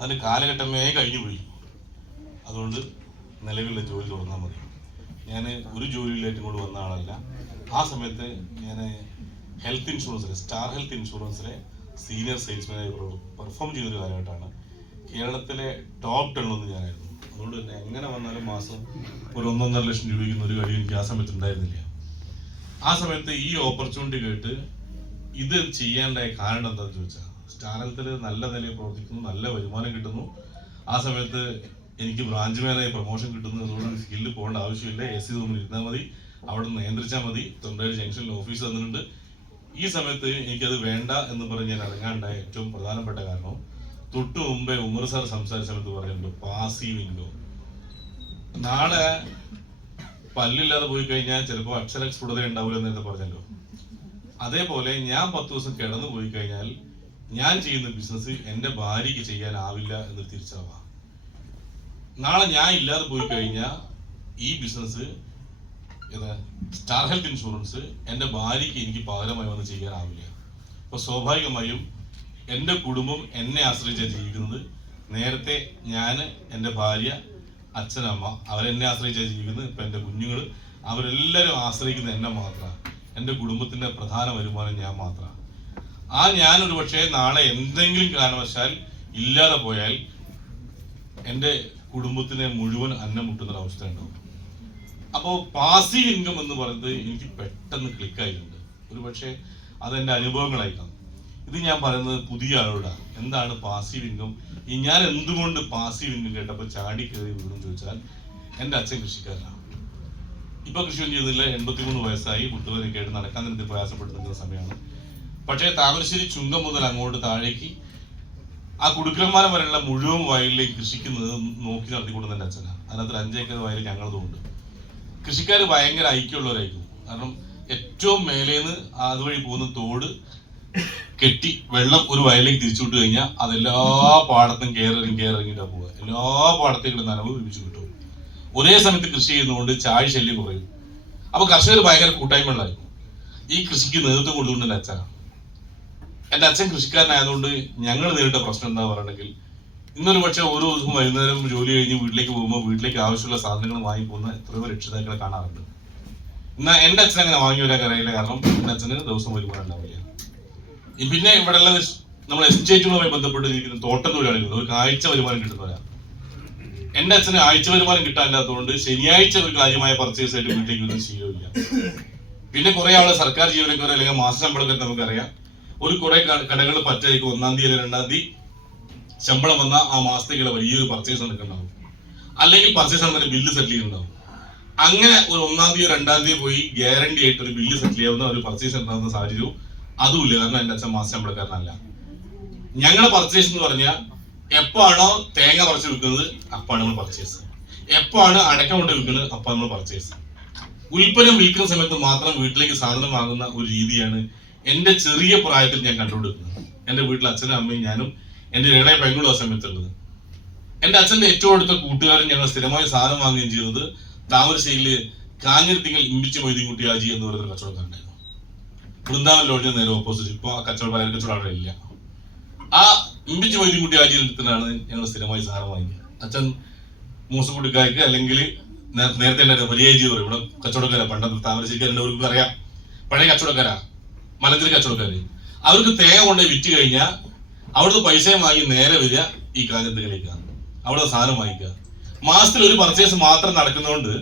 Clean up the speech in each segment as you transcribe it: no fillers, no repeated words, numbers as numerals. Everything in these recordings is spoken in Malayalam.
അതിൻ്റെ കാലഘട്ടമേ കഴിഞ്ഞു പോയി. അതുകൊണ്ട് നിലവിലുള്ള ജോലി തുടർന്നാൽ മതി. ഞാൻ ഒരു ജോലിയിലേറ്റും കൊണ്ട് വന്ന ആളല്ല. ആ സമയത്ത് ഞാൻ ഹെൽത്ത് ഇൻഷുറൻസിലെ സ്റ്റാർ ഹെൽത്ത് ഇൻഷുറൻസിലെ സീനിയർ സെയിൽസ്മാനായി പെർഫോം ചെയ്തൊരു കാലഘട്ടമാണ്. കേരളത്തിലെ ടോപ്പ് 10 ഞാനായിരുന്നു. അതുകൊണ്ട് തന്നെ എങ്ങനെ വന്നാലും മാസം ഒരു 1.5 ലക്ഷം രൂപയ്ക്ക് ഒരു കഴിവ് എനിക്ക് ആ സമയത്ത് ഉണ്ടായിരുന്നില്ല. ആ സമയത്ത് ഈ ഓപ്പർച്യൂണിറ്റി കേട്ട് ഇത് ചെയ്യാണ്ടായ കാരണം എന്താണെന്ന് ചോദിച്ചാൽ, സ്റ്റാർ ഹെൽത്തിൽ നല്ല നിലയിൽ പ്രവർത്തിക്കുന്നു, നല്ല വരുമാനം കിട്ടുന്നു. ആ സമയത്ത് എനിക്ക് ബ്രാഞ്ച് മേലായി പ്രൊമോഷൻ കിട്ടുന്നു. അതുകൊണ്ട് ഫീൽഡിൽ പോകേണ്ട ആവശ്യമില്ല. AC റൂമിൽ ഇരുന്നാൽ മതി, അവിടെ നിന്ന് നിയന്ത്രിച്ചാൽ മതി. തൊണ്ടയിൽ ജംഗ്ഷനിൽ ഓഫീസ് തന്നിട്ടുണ്ട്. ഈ സമയത്ത് എനിക്കത് വേണ്ട എന്ന് പറഞ്ഞ് ഞാൻ ഇറങ്ങാണ്ടായ ഏറ്റവും പ്രധാനപ്പെട്ട കാരണം, തൊട്ടു മുമ്പേ ഉമർ സാർ സംസാരിച്ച സമയത്ത് പറയുന്നുണ്ട് പാസീവ് ഇൻകം. നാളെ പല്ലില്ലാതെ പോയി കഴിഞ്ഞാൽ ചിലപ്പോൾ അക്ഷരസ്ഫുടത ഉണ്ടാവില്ല എന്നൊക്കെ പറഞ്ഞല്ലോ. അതേപോലെ ഞാൻ 10 ദിവസം കിടന്നു പോയി കഴിഞ്ഞാൽ ഞാൻ ചെയ്യുന്ന ബിസിനസ് എൻ്റെ ഭാര്യയ്ക്ക് ചെയ്യാനാവില്ല എന്ന് തിരിച്ചറിവാ. നാളെ ഞാൻ ഇല്ലാതെ പോയി കഴിഞ്ഞാൽ ഈ ബിസിനസ് സ്റ്റാർ ഹെൽത്ത് ഇൻഷുറൻസ് എൻ്റെ ഭാര്യയ്ക്ക് എനിക്ക് പകരമായി വന്ന് ചെയ്യാനാവില്ല. അപ്പോൾ സ്വാഭാവികമായും എൻ്റെ കുടുംബം എന്നെ ആശ്രയിച്ചാണ് ജീവിക്കുന്നത്. നേരത്തെ ഞാൻ, എൻ്റെ ഭാര്യ, അച്ഛനമ്മ അവരെന്നെ ആശ്രയിച്ചാണ് ജീവിക്കുന്നത്. ഇപ്പം എൻ്റെ കുഞ്ഞുങ്ങൾ അവരെല്ലാവരും ആശ്രയിക്കുന്നത് എന്നെ മാത്രമാണ്. എൻ്റെ കുടുംബത്തിൻ്റെ പ്രധാന വരുമാനം ഞാൻ മാത്രമാണ്. ആ ഞാനൊരു പക്ഷേ നാളെ എന്തെങ്കിലും കാരണവശാൽ ഇല്ലാതെ പോയാൽ എൻ്റെ കുടുംബത്തിനെ മുഴുവൻ അന്നം മുട്ടുന്നൊരവസ്ഥ ഉണ്ടാവും. അപ്പോൾ പാസീവ് ഇൻകം എന്ന് പറയുന്നത് എനിക്ക് പെട്ടെന്ന് ക്ലിക്കായിട്ടുണ്ട്. ഒരു പക്ഷേ അതെൻ്റെ അനുഭവങ്ങളായിരിക്കാം. ഇത് ഞാൻ പറയുന്നത് പുതിയ ആളോടാണ്. എന്താണ് പാസീവ് ഇൻകം? ഞാൻ എന്തുകൊണ്ട് പാസീവ് ഇൻകം കേട്ടപ്പോൾ ചാടി കയറി വീണെന്ന് ചോദിച്ചാൽ, എൻ്റെ അച്ഛൻ കൃഷിക്കാരനാണ്. ഇപ്പൊ കൃഷിയൊന്നും ചെയ്യുന്നില്ല. 83 വയസ്സായി. മുട്ടുവരൊക്കെ ആയിട്ട് നടക്കാൻ തന്നെ പ്രയാസപ്പെട്ട് നിൽക്കുന്ന സമയമാണ്. പക്ഷേ താമരശ്ശേരി ചുങ്കം മുതൽ അങ്ങോട്ട് താഴേക്ക് ആ കുടുക്കലന്മാരം വരെയുള്ള മുഴുവൻ വയലിലേക്ക് കൃഷിക്കുന്നത് നോക്കി നടത്തിക്കൊണ്ടുന്ന എൻ്റെ അച്ഛനാണ്. അതിനകത്ത് 5 ഏക്കർ വയൽ ഞങ്ങളതുകൊണ്ട്. കൃഷിക്കാർ ഭയങ്കര ഐക്യമുള്ളവരായിരിക്കും. കാരണം ഏറ്റവും മേലേന്ന് അതുവഴി പോകുന്ന തോട് കെട്ടി വെള്ളം ഒരു വയലിലേക്ക് തിരിച്ചു വിട്ട് കഴിഞ്ഞാൽ അതെല്ലാ പാടത്തും കയറിറങ്ങിയിട്ടാണ് പോവുക. എല്ലാ പാടത്തേക്കും നനവ് ഒരുമിച്ച് കിട്ടും. ഒരേ സമയത്ത് കൃഷി ചെയ്യുന്നതുകൊണ്ട് ചാഴി ശല്യം കുറയും. അപ്പൊ കർഷകർ ഭയങ്കര കൂട്ടായ്മകളായിരിക്കും. ഈ കൃഷിക്ക് നേതൃത്വം കൊടുത്തുകൊണ്ട് എൻ്റെ അച്ഛനാണ്. എൻ്റെ അച്ഛൻ കൃഷിക്കാരനായതുകൊണ്ട് ഞങ്ങൾ നേരിട്ട പ്രശ്നം എന്താ പറയണമെങ്കിൽ, ഇന്നൊരു പക്ഷേ ഓരോ ദിവസവും വൈകുന്നേരം ജോലി കഴിഞ്ഞ് വീട്ടിലേക്ക് പോകുമ്പോൾ വീട്ടിലേക്ക് ആവശ്യമുള്ള സാധനങ്ങൾ വാങ്ങിപ്പോകുന്ന എത്രയോ രക്ഷിതാക്കളെ കാണാറുണ്ട്. എന്നാൽ എൻ്റെ അച്ഛൻ അങ്ങനെ വാങ്ങി വരാൻ അറിയില്ല. കാരണം എൻ്റെ അച്ഛന് ദിവസം വരുമാനം ഉണ്ടാവില്ല. പിന്നെ ഇവിടെയുള്ള നമ്മൾ എസ്റ്റേറ്റുകളുമായി ബന്ധപ്പെട്ടിരിക്കുന്ന തോട്ടം തൊഴിലാളികൾ ഒരു ആഴ്ച വരുമാനം കിട്ടുന്നവരാണ്. എൻ്റെ അച്ഛന് ആഴ്ച വരുമാനം കിട്ടാനില്ലാത്തതുകൊണ്ട് ശനിയാഴ്ച ഒരു കാര്യമായ പർച്ചേസ് ആയിട്ട് വീട്ടിലേക്ക് ഒന്നും ശീലമില്ല. പിന്നെ കുറെ ആള് സർക്കാർ ജീവനക്കാർ അല്ലെങ്കിൽ മാസ ശമ്പളമൊക്കെ നമുക്കറിയാം. ഒരു കുറെ കടകൾ പറ്റായിരിക്കും 1-ാം തീയതി അല്ലെങ്കിൽ 2-ാം തീയതി ശമ്പളം വന്നാൽ ആ മാസത്തേക്കുള്ള വലിയൊരു പർച്ചേസ് നടക്കുന്നുണ്ടാവും. അല്ലെങ്കിൽ പർച്ചേസ് നടക്കുന്ന ബില്ല് സെറ്റിൽ ചെയ്യുന്നുണ്ടാവും. അങ്ങനെ ഒരു 1-ാം തീയതി 2-ാം തീയതി പോയി ഗ്യാരണ്ടി ആയിട്ട് ഒരു ബില്ല് സെറ്റിൽ ചെയ്യാവുന്ന ഒരു പർച്ചേസ് ഉണ്ടാകുന്ന സാഹചര്യവും അതുമില്ല. കാരണം എൻ്റെ അച്ഛൻ മാസ ശമ്പളക്കാരനല്ല. ഞങ്ങളുടെ പർച്ചേസ് എന്ന് പറഞ്ഞാൽ എപ്പോഴാണോ തേങ്ങ പറിച്ച് വിൽക്കുന്നത് അപ്പാണ് നമ്മൾ പർച്ചേസ്. എപ്പോഴാണ് അടക്ക കൊണ്ട് വിൽക്കുന്നത് അപ്പാണ് നമ്മൾ പർച്ചേസ്. ഉൽപ്പന്നം വിൽക്കുന്ന സമയത്ത് മാത്രം വീട്ടിലേക്ക് സാധനം വാങ്ങുന്ന ഒരു രീതിയാണ് എൻ്റെ ചെറിയ പ്രായത്തിൽ ഞാൻ കണ്ടുകൊടുക്കുന്നത്. എൻ്റെ വീട്ടിൽ അച്ഛനും അമ്മയും ഞാനും എൻ്റെ ഇളയ പെങ്ങളും ആ സമയത്തുള്ളത്. എൻ്റെ അച്ഛൻ്റെ ഏറ്റവും അടുത്ത കൂട്ടുകാരൻ ഞങ്ങൾ സ്ഥിരമായി സാധനം വാങ്ങുകയും ചെയ്യുന്നത് താമരശ്ശേരിയിൽ കാഞ്ഞിരത്തിങ്കൽ ഇമ്പിച്ച് മൊയ്തീൻകുട്ടി ആജി എന്ന് പറയുന്ന കച്ചവടക്കാരുണ്ടായിരുന്നു. വൃന്ദാവൻ ലോഡ്ജിന് നേരെ ഓപ്പോസിറ്റ്. ഇപ്പോൾ ആ കച്ചവടം അവിടെ ഇല്ല. ആ ഇമ്പിച്ച് മൊയ്തീൻകുട്ടി ആജിയുടെ അടുത്തിനാണ് ഞങ്ങൾ സ്ഥിരമായി സാധനം വാങ്ങിക്കുക. അച്ഛൻ മൂസക്കുട്ടിക്കായ്ക്ക് അല്ലെങ്കിൽ നേരത്തെ വലിയ ജീവർ ഇവിടെ കച്ചവടക്കാരാ. പണ്ടത്തെ താമരശ്ശേരിക്കാരെല്ലാവർക്കും അറിയാം. പഴയ കച്ചവടക്കാരാ, മലത്തിരി കച്ചവടക്കാര്. അവർക്ക് തേങ്ങ കൊണ്ടുപോയി വിറ്റ് കഴിഞ്ഞാൽ അവിടുത്തെ പൈസയും വാങ്ങി നേരെ വരിക ഈ കാഞ്ഞിരത്തിലേക്കാണ്. അവിടെ സാധനം വാങ്ങിക്കുക. മാസത്തിൽ ഒരു പർച്ചേസ് മാത്രം നടക്കുന്നതുകൊണ്ട്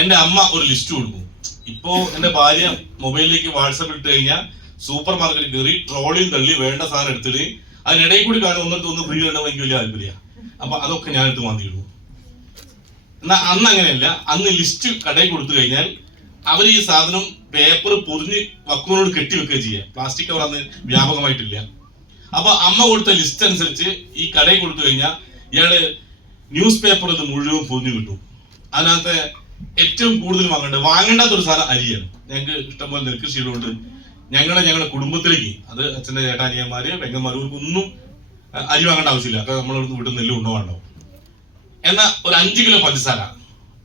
എൻ്റെ അമ്മ ഒരു ലിസ്റ്റ് കൊടുക്കും. ഇപ്പോ എൻ്റെ ഭാര്യ മൊബൈലിലേക്ക് വാട്സപ്പ് ഇട്ട് കഴിഞ്ഞാൽ സൂപ്പർ മാർക്കറ്റിൽ കയറി ട്രോളിയും തള്ളി വേണ്ട സാധനം എടുത്തിട്ട് അതിനിടയിൽ കൂടി കാണും ഒന്നും ഫ്രീ കണ്ടാൽ എനിക്ക് വലിയ താല്പര്യ. അപ്പൊ അതൊക്കെ ഞാൻ എടുത്ത് മാന്തിയിടും. എന്നാൽ അന്ന് അങ്ങനെയല്ല. അന്ന് ലിസ്റ്റ് കടയിൽ കൊടുത്തു കഴിഞ്ഞാൽ അവർ ഈ സാധനം പേപ്പർ പൊതിഞ്ഞ് വക്കുവിനോട് കെട്ടിവെക്കുകയും ചെയ്യുക. പ്ലാസ്റ്റിക് കവർ അന്ന് വ്യാപകമായിട്ടില്ല. അപ്പൊ അമ്മ കൊടുത്ത ലിസ്റ്റ് അനുസരിച്ച് ഈ കടയിൽ കൊടുത്തു കഴിഞ്ഞാൽ ഇയാള് ന്യൂസ് പേപ്പർ ഇത് മുഴുവൻ പൊതിഞ്ഞു കിട്ടും. അതിനകത്ത് ഏറ്റവും കൂടുതൽ വാങ്ങേണ്ടാത്തൊരു സാധനം അരിയാണ്. ഞങ്ങൾക്ക് ഇഷ്ടംപോലെ നെൽകൃഷികളുണ്ട്. ഞങ്ങളുടെ കുടുംബത്തിലേക്ക്, അത് അച്ഛൻ്റെ ചേട്ടാനിയന്മാര് പെങ്ങന്മാര്, ഇവർക്കൊന്നും അരി വാങ്ങേണ്ട ആവശ്യമില്ല. അപ്പൊ നമ്മളിവിടുന്ന് വീട്ടിൽ നെല്ല് കൊണ്ടുപോകാണ്ടാവും. എന്നാൽ ഒരു 5 കിലോ പഞ്ചസാര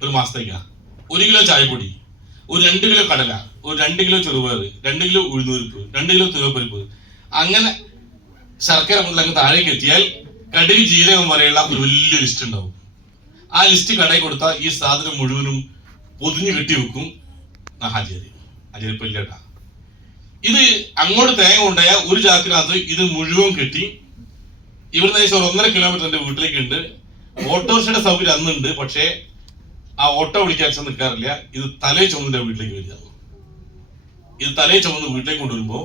ഒരു മാസത്തേക്കാ, 1 കിലോ ചായപ്പൊടി, ഒരു 2 കിലോ കടല, ഒരു 2 കിലോ ചെറുപയർ, 2 കിലോ ഉഴുന്നുപരിപ്പ്, 2 കിലോ തുവപ്പരിപ്പ്, അങ്ങനെ ശർക്കര മുതൽ അങ്ങ് താഴേക്ക് എത്തിയാൽ കടുക് ജീരകം വരെയുള്ള ഒരു വലിയ ലിസ്റ്റ് ഉണ്ടാവും. ആ ലിസ്റ്റ് കടയിൽ കൊടുത്താൽ ഈ സാധനം മുഴുവനും പൊതിഞ്ഞു കെട്ടി വെക്കും. അജരിപ്പില്ലേട്ടാ, ഇത് അങ്ങോട്ട് തേങ്ങ കൊണ്ടായ ഒരു ചാക്കിനകത്ത് ഇത് മുഴുവൻ കെട്ടി ഇവിടുന്ന് ഏകദേശം 1.5 കിലോമീറ്റർ എന്റെ വീട്ടിലേക്ക് ഉണ്ട്. ഓട്ടോറിക്ഷയുടെ സൗകര്യം അന്നുണ്ട്, പക്ഷേ ആ ഓട്ടോ വിളിക്കാൻ അച്ഛൻ നിൽക്കാറില്ല. ഇത് തലേ ചുമന്നിന്റെ വീട്ടിലേക്ക് വരിക. ഇത് തലേ ചുമന്ന് വീട്ടിലേക്ക് കൊണ്ടുവരുമ്പോ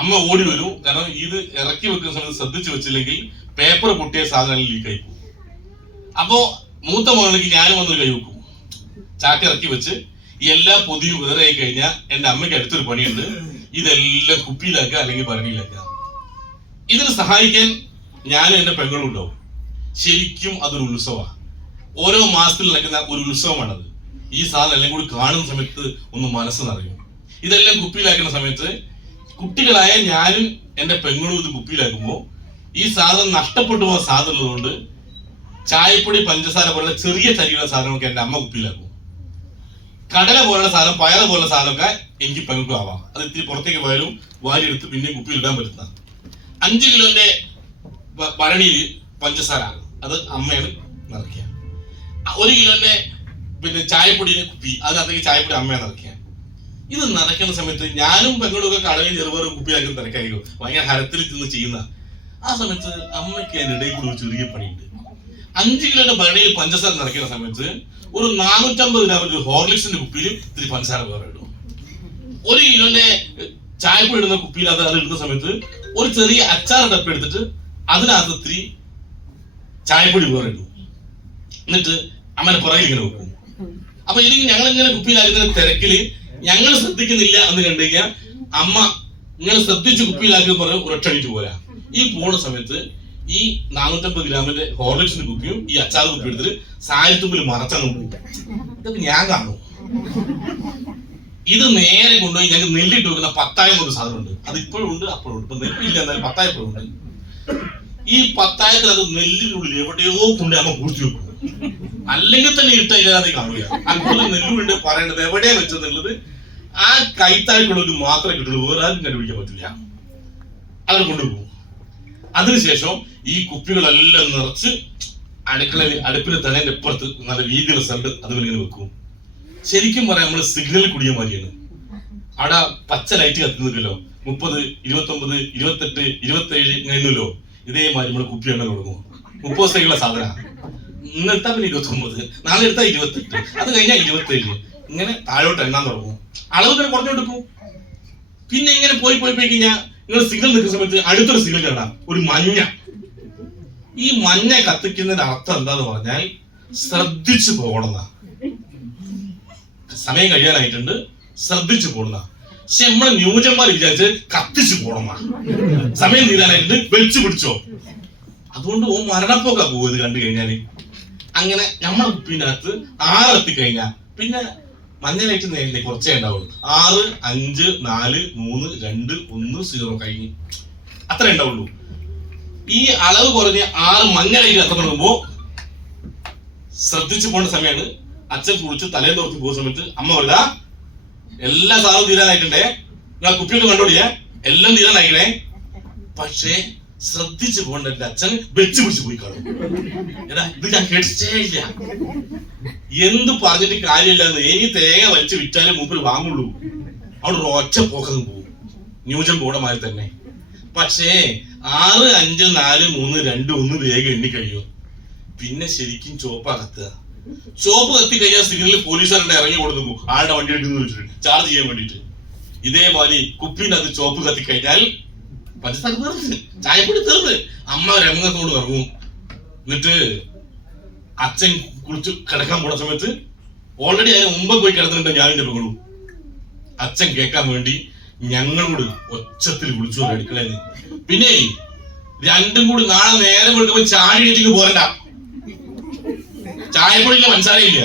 അമ്മ ഓടി വരും. കാരണം ഇത് ഇറക്കി വെക്കുന്ന സമയത്ത് ശ്രദ്ധിച്ചു വെച്ചില്ലെങ്കിൽ പേപ്പർ പൊട്ടിയ സാധനം ലീക്കായി പോകും. അപ്പോ മൂത്ത മകൾക്ക് ഞാനും വന്നൊരു കൈ വെക്കും. ചാക്ക് ഇറക്കി വെച്ച് എല്ലാ പൊതിയും വേറെ ആയി കഴിഞ്ഞാൽ എന്റെ അമ്മയ്ക്ക് അടുത്തൊരു പണിയുണ്ട്, ഇതെല്ലാം കുപ്പിയിലാക്കുക അല്ലെങ്കിൽ ഭരണിയിലാക്കുക. ഇതിന് സഹായിക്കാൻ ഞാനും എന്റെ പെങ്ങളും ഉണ്ടാവും. ശരിക്കും അതൊരു ഉത്സവമാണ്. ഓരോ മാസത്തിൽ നടക്കുന്ന ഒരു ഉത്സവമാണത്. ഈ സാധനം എല്ലാം കൂടി കാണുന്ന സമയത്ത് ഒന്ന് മനസ്സ് നിറയും. ഇതെല്ലാം കുപ്പിയിലാക്കുന്ന സമയത്ത് കുട്ടികളായ ഞാനും എന്റെ പെങ്ങളും ഇത് കുപ്പിയിലാക്കുമ്പോൾ ഈ സാധനം നഷ്ടപ്പെട്ടു പോകാൻ സാധ്യത ഉള്ളതുകൊണ്ട് ചായപ്പൊടി, പഞ്ചസാര പോലുള്ള ചെറിയ ചരിയുള്ള സാധനമൊക്കെ എന്റെ അമ്മ കുപ്പിയിലാക്കും. കടല പോലുള്ള സാധനം, പയറ പോലുള്ള സാധനമൊക്കെ എനിക്ക് പെങ്ങൾക്കും ആവാം. അത് ഇത്തിരി പുറത്തേക്ക് പോയാലും വാരി എടുത്ത് പിന്നെയും കുപ്പിയിൽ ഇടാൻ പറ്റുന്ന 5 കിലോന്റെ ഭരണിയിൽ പഞ്ചസാര അത് അമ്മയാണ് നിറയ്ക്കുക. 1 കിലോന്റെ ചായപ്പൊടിയുടെ കുപ്പി അതിനകത്തേക്ക് ചായപ്പൊടി അമ്മയാണ് നിറയ്ക്കുക. ഇത് നിറയ്ക്കുന്ന സമയത്ത് ഞാനും പെങ്ങളും ഒക്കെ കടലിൽ ചെറുപേറും കുപ്പിയാക്കി തിരക്കായിരിക്കും, ഭയങ്കര ഹരത്തിൽ നിന്ന് ചെയ്യുന്ന. ആ സമയത്ത് അമ്മയ്ക്ക് അതിനിടയിൽ കൂടി ഒരു ചെറിയ പണിയുണ്ട്. 5 കിലോന്റെ ഭരണിയിൽ പഞ്ചസാര നിറയ്ക്കുന്ന സമയത്ത് ഒരു 450 ഗ്രാം ഹോർലിക്സിന്റെ കുപ്പിയിൽ ഇത്തിരി പഞ്ചസാര വേറെ ഇടും. 1 കിലോന്റെ ചായപ്പൊടി ഇടുന്ന കുപ്പിയിൽ അത് ഇടുന്ന സമയത്ത് ഒരു ചെറിയ അച്ചാർ ഡപ്പ എടുത്തിട്ട് അതിനകത്ത് ഇത്തിരി ചായപ്പൊടി വേറെ ഇടും. എന്നിട്ട് അമ്മനെ പുറകിൽ ഇങ്ങനെ വെക്കും. അപ്പൊ ഇത് ഞങ്ങൾ ഇങ്ങനെ കുപ്പിയിലാക്കുന്ന തിരക്കില് ഞങ്ങൾ ശ്രദ്ധിക്കുന്നില്ല എന്ന് കണ്ടു കഴിഞ്ഞാൽ അമ്മ ഇങ്ങനെ ശ്രദ്ധിച്ച് കുപ്പിയിലാക്കി പറഞ്ഞ് ഒരൊറ്റണിച്ച് പോരാ. ഈ പോണ സമയത്ത് ഈ 450 ഗ്രാമിന്റെ ഹോർലിക്സിന്റെ കുപ്പിയും ഈ അച്ചാർ കുപ്പി എടുത്തിട്ട് സാരിത്തുമ്പിൽ മറച്ചങ്ങ് പോകും. ഇതൊക്കെ ഞാൻ കാണും. ഇത് നേരെ കൊണ്ടുപോയി ഞങ്ങൾക്ക് നെല്ലിട്ട് വെക്കുന്ന പത്തായം ഒരു സാധനമുണ്ട്. അത് ഇപ്പോഴും ഉണ്ട്, അപ്പോഴും ഉണ്ട്. ഇപ്പൊ നെല്ലില്ല, എന്നാലും പത്തായം ഇപ്പോഴും ഉണ്ട്. ഈ പത്തായത്തിൽ അത് നെല്ലിനുള്ളിൽ എവിടെയോ കൊണ്ട് അമ്മ പൂഴ്ത്തി വെക്കും. അല്ലെങ്കിൽ തന്നെ ഇട്ടാതെ കാണില്ല. അതുപോലെ നെല്ലുണ്ട് പറയേണ്ടത് എവിടെയാ വെച്ചെന്നുള്ളത് ആ കൈത്താഴ്ക്കുള്ളവർക്ക് മാത്രമേ കിട്ടുള്ളൂ, വേറെ ആരും കണ്ടുപിടിക്കാൻ പറ്റില്ല. അവർ കൊണ്ടുപോകും. അതിനുശേഷം ഈ കുപ്പികളെല്ലാം നിറച്ച് അടുപ്പിലെ തലേന്റെ ഇപ്പുറത്ത് നല്ല വീതിയുള്ള സ്ഥലത്ത് അതുപോലെ വെക്കും. ശരിക്കും പറയാം നമ്മൾ സിഗ്നൽ കുടിയ മാതിരിയാണ്. അവിടെ പച്ച ലൈറ്റ് കത്തുന്നില്ലല്ലോ, 30, 29, 28, 27 ഇങ്ങനെയല്ലോ. ഇതേമാതിരി നമ്മൾ കുപ്പി എണ്ണ കൊടുക്കും. 30 ദിവസത്തേക്കുള്ള സാധന. ഇന്ന് എടുത്താൽ പിന്നെ 29, നാളെ എടുത്താൽ 28, അത് കഴിഞ്ഞാൽ 27, ഇങ്ങനെ താഴോട്ട് എണ്ണാൻ തുടങ്ങും. അളവ് ഇങ്ങനെ കുറഞ്ഞെടുക്കും. പിന്നെ ഇങ്ങനെ പോയി കഴിഞ്ഞാൽ നിങ്ങൾ സിഗ്നൽ നിൽക്കുന്ന സമയത്ത് അടുത്തൊരു സിഗ്നൽ കാണാം, ഒരു മഞ്ഞ. ഈ മഞ്ഞ കത്തിക്കുന്നതിന്റെ അർത്ഥം എന്താന്ന് പറഞ്ഞാൽ ശ്രദ്ധിച്ചു പോകണമെന്ന, സമയം കഴിയാനായിട്ടുണ്ട്, ശ്രദ്ധിച്ചു പോകണമെന്ന. പക്ഷെ നമ്മളെ ന്യൂജന്മാർ വിചാരിച്ച് കത്തിച്ചു പോകണമെന്ന, സമയം തീരാനായിട്ടുണ്ട്, വെളിച്ചു പിടിച്ചോ. അതുകൊണ്ട് മരണപ്പോക്കാ പോകും ഇത് കണ്ടു കഴിഞ്ഞാല്. അങ്ങനെ നമ്മളെ കുപ്പിനകത്ത് 6 എത്തിക്കഴിഞ്ഞാൽ പിന്നെ മഞ്ഞ ലൈറ്റ് നേരില്ലേ കുറച്ചേ ഉണ്ടാവുള്ളൂ. 6, 5, 4, 3, 2, 1, 0 കഴിഞ്ഞ് അത്രേ ഉണ്ടാവുള്ളൂ. ഈ അളവ് കുറഞ്ഞ് 6 മഞ്ഞ ലൈറ്റ് കത്തുമ്പോ ശ്രദ്ധിച്ചു പോകേണ്ട സമയമാണ്. അച്ഛൻ കുളിച്ച് തലേന്ന് നോക്കി പോകുന്ന സമയത്ത് അമ്മ പറയാ എല്ലാ സാധനവും തീരാനായിട്ടുണ്ടേ, ഞാൻ കുപ്പിയൊക്കെ കണ്ടോടിയാ എല്ലാം തീരാനായിക്കണേ. പക്ഷേ ശ്രദ്ധിച്ചു പോകേണ്ട എന്റെ അച്ഛൻ വെച്ച് പിടിച്ച് പോയി കാണും. എടാ ഇത് ഞാൻ കേട്ടിട്ടേ ഇല്ല, എന്ത് പറഞ്ഞിട്ട് കാര്യമില്ലാന്ന്. ഇനി തേങ്ങ വലിച്ച് വിറ്റാലേ മൂപ്പിൽ വാങ്ങുള്ളൂ. അവിടെ ഒരു ഒറ്റ പോക്കങ്ങ് പോകും, ന്യൂജൻ പോണ മാതിരി തന്നെ. പക്ഷേ 6, 5, 4, 3, 2, 1 വേഗം എണ്ണി കഴിയും. പിന്നെ ശരിക്കും ചോപ്പാ കത്തുക. ചോപ്പ് കത്തി കഴിഞ്ഞാൽ സിഗ്നലിൽ പോലീസുകാരുടെ ഇറങ്ങി കൊടുത്തു ആളുടെ വണ്ടി എടുക്കുന്നു വെച്ചിട്ട് ചാർജ് ചെയ്യാൻ വേണ്ടിട്ട്. ഇതേമാതിരി കുപ്പിനകത്ത് ചോപ്പ് കത്തി കഴിഞ്ഞാൽ പഞ്ചസാര തീർന്ന്, ചായപ്പൊടി തീർന്ന്, അമ്മ രംഗത്തോട് ഇറങ്ങും. എന്നിട്ട് അച്ഛൻ കുളിച്ച് കിടക്കാൻ പോണ സമയത്ത് ഓൾറെഡി അതിന് മുമ്പ് പോയി കിടന്നിട്ടുണ്ട് ഞാൻ എന്റെ പെങ്ങളും. അച്ഛൻ കേൾക്കാൻ വേണ്ടി ഞങ്ങളോട് ഒച്ചത്തിൽ വിളിച്ചു അടുക്കളയിൽ. പിന്നെ രണ്ടും കൂടി നാളെ നേരം കൊടുക്കുമ്പോ ചാടി എണീറ്റിക്ക് പോരണ്ട, ചായപ്പൊടിയില്ല പഞ്ചസാരയില്ല.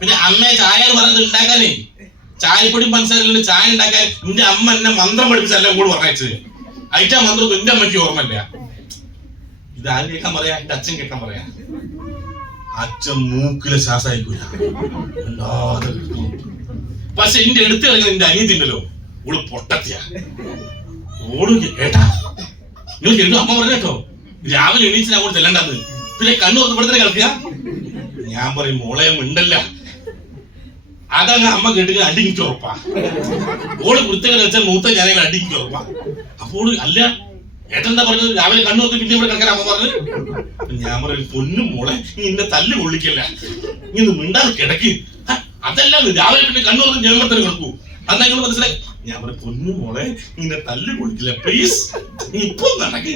പിന്നെ അമ്മയെ ചായ പറഞ്ഞത് ഉണ്ടാക്കാനേ ചായപ്പൊടിയും പഞ്ചസാരയില്ല ചായ ഉണ്ടാക്കാൻ എന്റെ അമ്മ എന്നെ മന്ത്രം പഠിപ്പിച്ച എല്ലാം കൂടി പറഞ്ഞത്. അയറ്റാ മന്ത്രം എന്റെ അമ്മയ്ക്ക് ഓർമ്മയില്ല. ഇത് ആരും കേൾക്കാൻ പറയാ, എന്റെ അച്ഛൻ കേൾക്കാൻ പറയാ. അച്ഛൻ മൂക്കിലെ ശ്വാസമായിക്കൂല, പക്ഷെ എന്റെ അടുത്ത് കിടക്കുന്ന എന്റെ അനിയത്തിണ്ടല്ലോ ഓള് പൊട്ടത്തിയ. ഓള് ഏട്ടാ നിങ്ങൾ കേട്ടു, അമ്മ പറഞ്ഞ കേട്ടോ, രാവിലെ എണീച്ച് അങ്ങോട്ട് ചെല്ലണ്ടെന്ന്, പിന്നെ കണ്ണു തുറന്ന് ഇവിടെ തന്നെ കിടക്കുക. ഞാൻ പറയും മോളെ മിണ്ടല്ല, അതങ്ങ് അമ്മ കേട്ടിട്ട് അടിക്ക് ഉറപ്പാ. ഓള് കുരുത്തകളെ വെച്ചാൽ മൂത്ത ഞാനങ്ങൾ അടിക്ക് ഉറപ്പാ. അപ്പോൾ അല്ല ഏട്ടെന്താ പറഞ്ഞത്, രാവിലെ കണ്ണു തുറന്ന് പിന്നെ ഇവിടെ കിടക്കാൻ അമ്മ പറഞ്ഞു. ഞാൻ പറയും പൊന്നും മോളെ നിന്നെ തല്ല് കൊള്ളിക്കല്ല, ഇന്ന് മിണ്ടാതെ കിടക്ക്. അതല്ല രാവിലെ പിന്നെ കണ്ണു തുറന്ന് ഞാൻ ഇവിടെ തന്നെ കിടക്കൂ, അതാ നിങ്ങൾ മനസ്സിലായി. ഞാൻ പറയും പൊന്നും മോളെ നിന്നെ തല്ല് കൊള്ളിക്കില്ല, പ്ലീസ് ഇപ്പൊ നടക്ക്.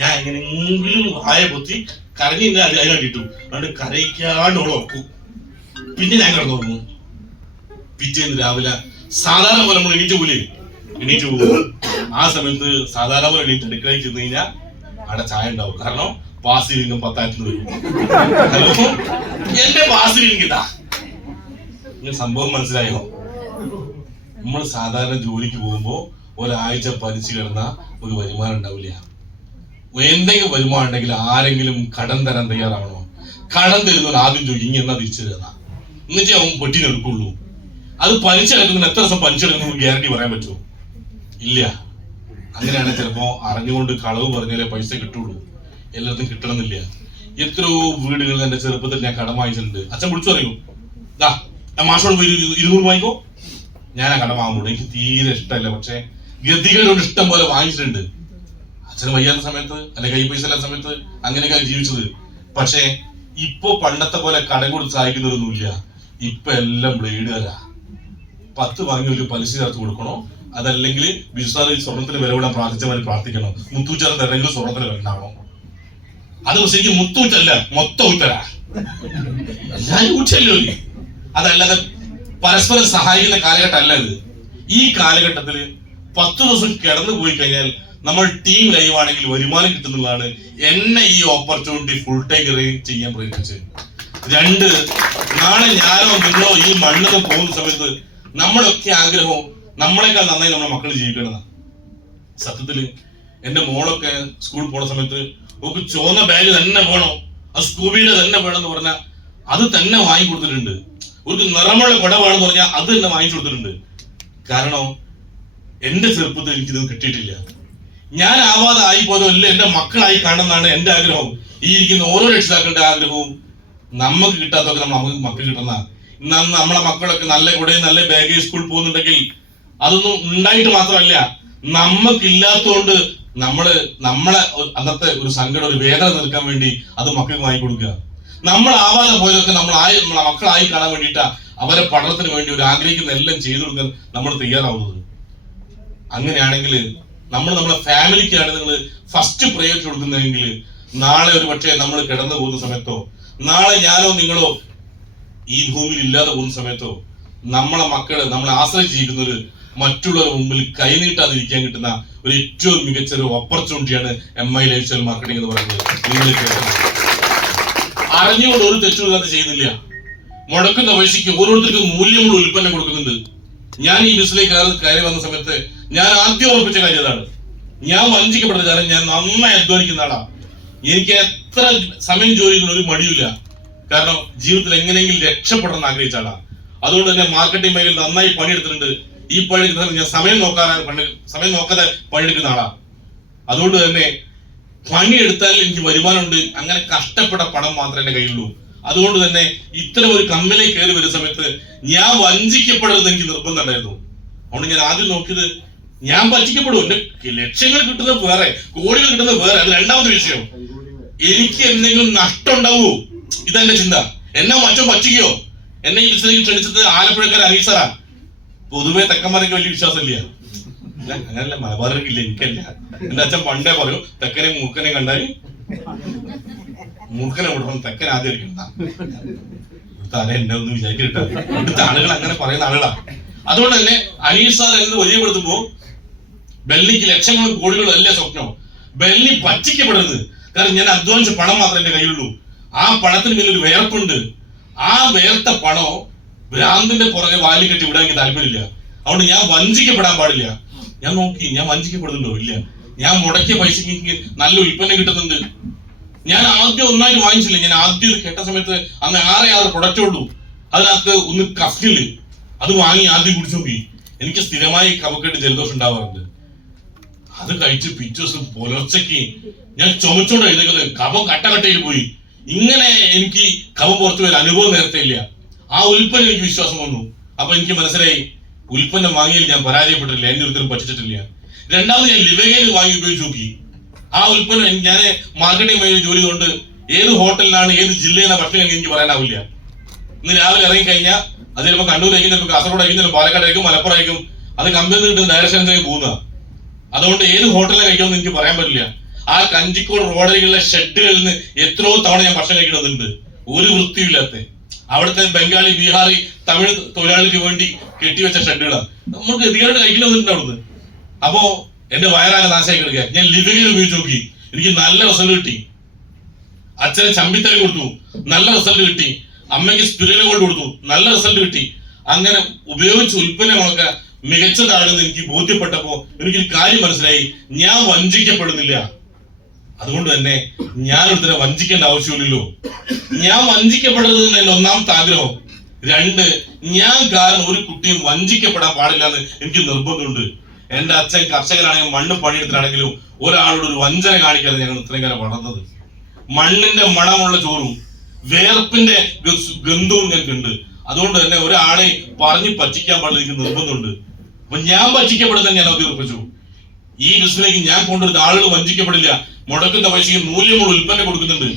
ഞാൻ എങ്ങനെയെങ്കിലും വായ പൊത്തി കരഞ്ഞില്ല അതിനടിട്ടു, അതുകൊണ്ട് കരയിക്കാണ്ട് ഓളെ ഉറക്കൂ. പിന്നെ ഞാൻ കിടന്നു. പിറ്റേന്ന് രാവിലെ സാധാരണ പോലെ നമ്മൾ എണീറ്റ് പോകും. ആ സമയത്ത് സാധാരണ പോലെ എണീറ്റ് അടുക്കളയിൽ ചെന്ന് കഴിഞ്ഞാൽ അവിടെ ചായ ഉണ്ടാവും. കാരണം പാസിലിംഗം 10,000 വരും. ഹലോ, എന്റെ പാസിലിംഗം ഇതാ. സംഭവം മനസ്സിലായോ? നമ്മൾ സാധാരണ ജോലിക്ക് പോകുമ്പോ ഒരാഴ്ച പലിച്ചു കിടന്ന ഒരു വരുമാനം ഉണ്ടാവില്ല. എന്തെങ്കിലും വരുമാനം ഉണ്ടെങ്കിൽ ആരെങ്കിലും കടം തരാൻ തയ്യാറാവണോ? കടം തരുന്നവർ ആദ്യം ചോദിക്കും ഇനി എന്നാ തിരിച്ചു തരുന്ന, എന്നിട്ടേ അവൻ പെട്ടിനെടുക്കുള്ളൂ. അത് പലിച്ചെടുക്കുന്ന എത്ര ദിവസം പലിച്ചെടുക്കുന്ന ഗ്യാരണ്ടി പറയാൻ പറ്റുമോ? ഇല്ല. അങ്ങനെയാണ് ചിലപ്പോ അറിഞ്ഞുകൊണ്ട് കളവ് പറഞ്ഞാലേ പൈസ കിട്ടുള്ളൂ. എല്ലായിടത്തും കിട്ടണമെന്നില്ല. എത്രയോ വീടുകളിൽ എന്റെ ചെറുപ്പത്തിൽ ഞാൻ കടം വാങ്ങിച്ചിട്ടുണ്ട്. അച്ഛൻ വിളിച്ചു പറയൂ, ദാ ഞാൻ മാസോട് പോയി 200 വാങ്ങിക്കോ. ഞാൻ ആ കടം വാങ്ങുമ്പോൾ എനിക്ക് തീരെ ഇഷ്ടമല്ല, പക്ഷെ ഗതികളോട് ഇഷ്ടം പോലെ വാങ്ങിച്ചിട്ടുണ്ട്. അച്ഛന് വയ്യാത്ത സമയത്ത് അല്ലെ കൈ പൈസ ഇല്ലാത്ത സമയത്ത് അങ്ങനെയൊക്കെ ജീവിച്ചത്. പക്ഷെ ഇപ്പൊ പണ്ടത്തെ പോലെ കടം കൊടുത്ത് സഹായിക്കുന്നവരൊന്നുമില്ല. ഇപ്പൊ എല്ലാം ബ്ലേഡുകാരാ. 10 വാങ്ങി ഒരു പലിശ ചേർത്ത് കൊടുക്കണോ, അതല്ലെങ്കിൽ ബിജുസാറ് സ്വർണത്തിന് വില കൂടാൻ പ്രാർത്ഥിച്ചവരെ പ്രാർത്ഥിക്കണം. മുത്തൂച്ചാറ് തരണമെങ്കിൽ സ്വർണത്തിന് വില ഉണ്ടാവണം. അത് ശരിക്കും മുത്തൂച്ചല്ല, മൊത്തം ഊറ്റരാ. എല്ലാരും ഊറ്റല്ലോ. അതല്ലാതെ പരസ്പരം സഹായിക്കുന്ന കാലഘട്ടം അല്ല ഇത്. ഈ കാലഘട്ടത്തിൽ 10 ദിവസം കിടന്നു പോയി കഴിഞ്ഞാൽ നമ്മൾ ടീം ലൈവാണെങ്കിൽ വരുമാനം കിട്ടുന്നതാണ് എന്നെ ഈ ഓപ്പർച്യൂണിറ്റി ഫുൾ ടൈം ചെയ്യാൻ പ്രേരിപ്പിച്ചത്. 2, നാളെ ഞാനോ നിങ്ങളോ ഈ മണ്ണിൽ പോകുന്ന സമയത്ത് നമ്മളൊക്കെ ആഗ്രഹവും നമ്മളെക്കാൾ നന്നായി നമ്മുടെ മക്കൾ ജീവിക്കണമെന്നാണ്. സത്യത്തില് എന്റെ മോളൊക്കെ സ്കൂളിൽ പോണ സമയത്ത് നമുക്ക് ചുവന്ന ബാഗ് തന്നെ വേണോ, അത് സ്കൂബിയുടെ തന്നെ വേണമെന്ന് പറഞ്ഞാൽ അത് തന്നെ വാങ്ങിക്കൊടുത്തിട്ടുണ്ട്. ഒരു നിറമുള്ള കുട വേണമെന്ന് പറഞ്ഞാൽ അത് തന്നെ വാങ്ങിച്ചു കൊടുത്തിട്ടുണ്ട്. കാരണം എന്റെ ചെറുപ്പത്തിൽ എനിക്കിത് കിട്ടിയിട്ടില്ല. ഞാൻ ആവാതെ ആയി പോയതോ അല്ല എന്റെ മക്കളായി കാണുന്നതാണ് എന്റെ ആഗ്രഹം. ഈ ഇരിക്കുന്ന ഓരോ രക്ഷിതാക്കളുടെ ആഗ്രഹവും നമുക്ക് കിട്ടാത്തൊക്കെ നമുക്ക് മക്കൾ കിട്ടുന്ന. നമ്മളെ മക്കളൊക്കെ നല്ല കുടയും നല്ല ബാഗ് സ്കൂളിൽ പോകുന്നുണ്ടെങ്കിൽ അതൊന്നും ഉണ്ടായിട്ട് മാത്രമല്ല, നമ്മക്കില്ലാത്തതുകൊണ്ട് നമ്മളെ അന്നത്തെ ഒരു സങ്കടം, ഒരു വേദന തീർക്കാൻ വേണ്ടി അത് മക്കൾക്ക് വാങ്ങിക്കൊടുക്കുക. നമ്മളാവാതെ പോയതൊക്കെ നമ്മളെ മക്കളായി കാണാൻ വേണ്ടിയിട്ടാ അവരെ പഠനത്തിന് വേണ്ടി ഒരു ആഗ്രഹിക്കുന്ന എല്ലാം ചെയ്തു കൊടുക്കാൻ നമ്മൾ തയ്യാറാവുന്നത്. അങ്ങനെയാണെങ്കിൽ നമ്മളെ ഫാമിലിക്കാണ് നിങ്ങൾ ഫസ്റ്റ് പ്രയോറിറ്റി കൊടുക്കുന്നതെങ്കിൽ നാളെ ഒരു പക്ഷേ നമ്മൾ കിടന്നു പോകുന്ന സമയത്തോ, നാളെ ഞാനോ നിങ്ങളോ ഈ ഭൂമിയിൽ ഇല്ലാതെ പോകുന്ന സമയത്തോ, നമ്മളെ മക്കള് നമ്മളെ ആശ്രയിച്ച് ജീവിക്കുന്നവര് മറ്റുള്ളവരുടെ മുമ്പിൽ കൈനീട്ടാതിരിക്കാൻ കിട്ടുന്ന ഒരു ഏറ്റവും മികച്ച ഒരു ഓപ്പർച്യൂണിറ്റിയാണ് MI ലൈഫ് സ്റ്റൈൽ മാർക്കറ്റിംഗ് എന്ന് പറയുന്നത്. നിങ്ങൾ കേട്ടത് അറിഞ്ഞുകൊണ്ട് ഒരു തെറ്റും അത് ചെയ്യുന്നില്ല. മുടക്കുന്ന പൈസയ്ക്ക് ഓരോരുത്തർക്കും മൂല്യമുള്ള ഉൽപ്പന്നം കൊടുക്കുന്നുണ്ട്. ഞാൻ ഈ ബിസിനസ്സിലേക്ക് കയറി വന്ന സമയത്ത് ഞാൻ ആദ്യം ഉറപ്പിച്ച കാര്യം അതാണ്. ഞാൻ വഞ്ചിക്കപ്പെട്ട കാര്യം, ഞാൻ നന്നായി അധ്വാനിക്കുന്ന ആളാ. എനിക്ക് എത്ര സമയം ജോലി ചെയ്യുന്ന ഒരു മടിയില്ല. കാരണം ജീവിതത്തിൽ എങ്ങനെയെങ്കിലും രക്ഷപ്പെടണം ആഗ്രഹിച്ച ആളാ. അതുകൊണ്ട് തന്നെ മാർക്കറ്റിംഗ് മേഖലയിൽ നന്നായി പണിയെടുത്തിട്ടുണ്ട്. ഈ പണിയെടുക്കുന്ന ഞാൻ സമയം നോക്കാതെ പണിയെടുക്കുന്ന ആളാ. അതുകൊണ്ട് തന്നെ പണിയെടുത്താൽ എനിക്ക് വരുമാനമുണ്ട്. അങ്ങനെ കഷ്ടപ്പെട്ട പണം മാത്രമേ എന്റെ കയ്യിലുള്ളൂ. അതുകൊണ്ട് തന്നെ ഇത്തരം ഒരു കമ്പനിയിൽ കയറി വരുന്ന സമയത്ത് ഞാൻ വഞ്ചിക്കപ്പെടരുത് എനിക്ക് നിർബന്ധം ഉണ്ടായിരുന്നു. അതുകൊണ്ട് ഞാൻ ആദ്യം നോക്കിയത് ഞാൻ വഞ്ചിക്കപ്പെടും, എന്റെ ലക്ഷങ്ങൾ കിട്ടുന്നത് വേറെ, കോടികൾ കിട്ടുന്നത് വേറെ, അത് രണ്ടാമത്തെ വിഷയം. എനിക്ക് എന്തെങ്കിലും നഷ്ടം ഉണ്ടാവൂ, ഇതെന്റെ ചിന്ത. എന്നെ മറ്റോ പറ്റിക്കോ? എന്നെ ഈ ബിസിനസ്സിലേക്ക് ക്ഷണിച്ചത് ആലപ്പുഴക്കാരൻ അനീസറാ. പൊതുവെ തെക്കന്മാരൊക്കെ വലിയ വിശ്വാസമില്ല. അങ്ങനല്ല, മലബാറിലേക്കില്ല, എനിക്കല്ല. എന്റെ അച്ഛൻ പണ്ടേ പറയും, തെക്കനെയും മൂർഖനെയും കണ്ടാൽ മൂർഖനെ വിടണം, തെക്കൻ ആദ്യം ഇരിക്കണം. ഇവിടുത്തെ എന്നെ ഒന്നും വിചാരിക്കട്ടോ, ഇവിടുത്തെ ആളുകൾ അങ്ങനെ പറയുന്ന ആളുകളാ. അതുകൊണ്ട് തന്നെ അനീസാർ എന്ന് പരിചയപ്പെടുത്തുമ്പോ ബെല്ലിക്ക് ലക്ഷങ്ങളും കോടികളും അല്ല സ്വപ്നം. ബെല്ലി പറ്റിക്കപ്പെടരുത്. കാരണം ഞാൻ അധ്വാനിച്ച പണം മാത്രമേ എന്റെ കയ്യിലുള്ളൂ. ആ പണത്തിന് മേലൊരു വേർപ്പുണ്ട്. ആ വേർത്ത പണോ ഭ്രാന്തിന്റെ പുറകെ വാലി കെട്ടി വിടാൻ എനിക്ക് താല്പര്യമില്ല. അതുകൊണ്ട് ഞാൻ വഞ്ചിക്കപ്പെടാൻ പാടില്ല. ഞാൻ നോക്കി, ഞാൻ വഞ്ചിക്കപ്പെടുന്നുണ്ടോ? ഇല്ല. ഞാൻ മുടക്കിയ പൈസക്ക് എനിക്ക് നല്ല ഉൽപ്പന്നം കിട്ടുന്നുണ്ട്. ഞാൻ ആദ്യം ഒന്നായിട്ട് വാങ്ങിച്ചില്ല. ഞാൻ ആദ്യം കേട്ട സമയത്ത് അന്ന് 6 പ്രൊഡക്റ്റ് ഉള്ളൂ. അതിനകത്ത് ഒന്ന് കഫില് അത് വാങ്ങി ആദ്യം കുടിച്ചു നോക്കി. എനിക്ക് സ്ഥിരമായി കഫക്കെട്ട് ജലദോഷം ഉണ്ടാവാറുണ്ട്. അത് കഴിച്ച് പിറ്റേ ദിവസം പുലർച്ചയ്ക്ക് ഞാൻ ചുമച്ചോണ്ട് എഴുതേക്കുന്നത് കഫം കട്ടയിൽ പോയി. ഇങ്ങനെ എനിക്ക് കഫം പുറത്തു വരാൻ അനുഭവം നേരത്തെ ഇല്ല. ആ ഉൽപ്പന്നം എനിക്ക് വിശ്വാസം വന്നു. അപ്പൊ എനിക്ക് മനസ്സിലായി ഉൽപ്പന്നം വാങ്ങിയിൽ ഞാൻ പരാജയപ്പെട്ടില്ല, എന്നെ ഒരിക്കലും പറ്റിച്ചിട്ടില്ല. രണ്ടാമത് ഞാൻ ലിവഗേൽ വാങ്ങി ഉപയോഗിച്ച് നോക്കി. ആ ഉൽപ്പന്നം ഞാൻ മാർക്കറ്റിംഗ് മേഖലയിൽ ജോലി കൊണ്ട് ഏത് ഹോട്ടലിലാണ് ഏത് ജില്ലയിലാണ് ഭക്ഷണം എനിക്ക് പറയാനാവില്ല. ഇന്ന് രാവിലെ ഇറങ്ങിക്കഴിഞ്ഞാൽ അത് ചിലപ്പോൾ കണ്ണൂരായിരിക്കും, ചിലപ്പോൾ കാസർഗോഡായിരിക്കും, ചിലപ്പോൾ പാലക്കാടായിരിക്കും, മലപ്പുറമായിരിക്കും. അത് കമ്പനി കിട്ടുന്ന ഡയറക്ഷനിലേക്ക് പോകുന്ന. അതുകൊണ്ട് ഏത് ഹോട്ടലിൽ കഴിക്കുമെന്ന് എനിക്ക് പറയാൻ പറ്റില്ല. ആ കഞ്ചിക്കോട് റോഡരികളിലെ ഷെഡുകളിൽ നിന്ന് എത്രയോ തവണ ഞാൻ ഭക്ഷണം കഴിക്കണമെന്നുണ്ട്. ഒരു വൃത്തിയില്ലാത്ത അവിടുത്തെ ബംഗാളി, ബീഹാറി, തമിഴ് തൊഴിലാളിക്ക് വേണ്ടി കെട്ടിവെച്ച ഷെഡുകളാണ്. നമുക്ക് എതിരായിട്ട് കഴിക്കണമെന്നുണ്ട് അവിടുന്ന്. അപ്പോ എന്റെ വയറാകെ നാശമായി കിടക്കുക. ഞാൻ ലിവഗേൽ ഉപയോഗിച്ച് നോക്കി, എനിക്ക് നല്ല റിസൾട്ട് കിട്ടി. അച്ഛനെ ചമ്പിത്തല കൊടുത്തു, നല്ല റിസൾട്ട് കിട്ടി. അമ്മയ്ക്ക് സ്പിരില കൊണ്ട് കൊടുത്തു, നല്ല റിസൾട്ട് കിട്ടി. അങ്ങനെ ഉപയോഗിച്ച ഉൽപ്പന്നങ്ങളൊക്കെ മികച്ചതാണെന്ന് എനിക്ക് ബോധ്യപ്പെട്ടപ്പോ എനിക്കൊരു കാര്യം മനസ്സിലായി, ഞാൻ വഞ്ചിക്കപ്പെടുന്നില്ല. അതുകൊണ്ട് തന്നെ ഞാൻ ഒരുത്തരെ വഞ്ചിക്കേണ്ട ആവശ്യമില്ലല്ലോ. ഞാൻ വഞ്ചിക്കപ്പെടരുതെന്ന് എന്റെ ഒന്നാമത്തെ ആഗ്രഹം. രണ്ട്, ഞാൻ കാരണം ഒരു കുട്ടിയും വഞ്ചിക്കപ്പെടാൻ പാടില്ല എന്ന് എനിക്ക് നിർബന്ധമുണ്ട്. എന്റെ അച്ഛൻ കർഷകനാണെങ്കിലും മണ്ണ് പണിയെടുത്തിട്ടാണെങ്കിലും ഒരാളോട് ഒരു വഞ്ചന കാണിക്കാതെ ഞങ്ങൾ ഇത്രയും കാലം വളർന്നത്. മണ്ണിന്റെ മണമുള്ള ചോറും വേർപ്പിന്റെ ഗന്ധവും ഞങ്ങൾക്കുണ്ട്. അതുകൊണ്ട് തന്നെ ഒരാളെ പറഞ്ഞ് പറ്റിക്കാൻ പാടില്ല എനിക്ക് നിർബന്ധമുണ്ട്. അപ്പൊ ഞാൻ പറ്റിക്കപ്പെടുന്നത് ഞാൻ അത് ഉറപ്പിച്ചു. ഈ ബിസിനസ്സിലേക്ക് ഞാൻ കൊണ്ടുവരുന്ന ആളുകൾ വഞ്ചിക്കപ്പെടില്ല. മുടക്കുന്ന പൈസയ്ക്ക് മൂല്യമുള്ള ഉൽപ്പന്നം കൊടുക്കുന്നുണ്ട്.